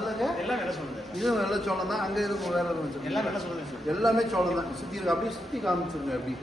அதுலங்க எல்லாம் வெள்ளை சோளம் சார். இதுவும் வெள்ளை சோளம் தான். அங்கே இருக்கும் வேற எதுவும் எல்லாம் வெள்ளை சோளம் சார். எல்லாமே சோளம் தான். சுற்றி இருக்கு. அப்படியே சுற்றி காமிச்சிருங்க அப்படி